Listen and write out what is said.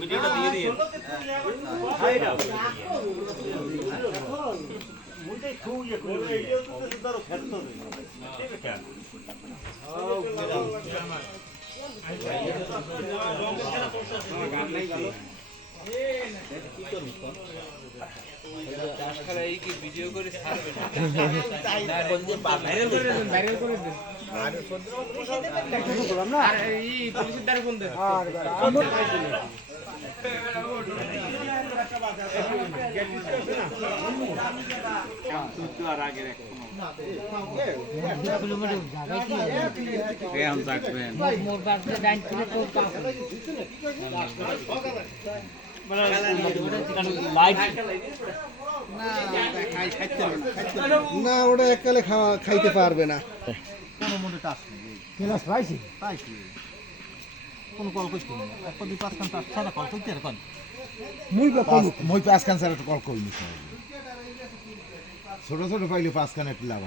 ভিডিওটা দিয়ে দিন ভিডিও করে পুলিশের দ্বারা কোন না ওটা এককালে খাইতে পারবে না। কোন কল করতে না একটা দুই পাঁচ কান সারা কল করতে আর কোন মই পাঁচ কান ছাড়া তো কল করিনি, ছোট ছোট পাইলে পাঁচ কান একটু লাভ।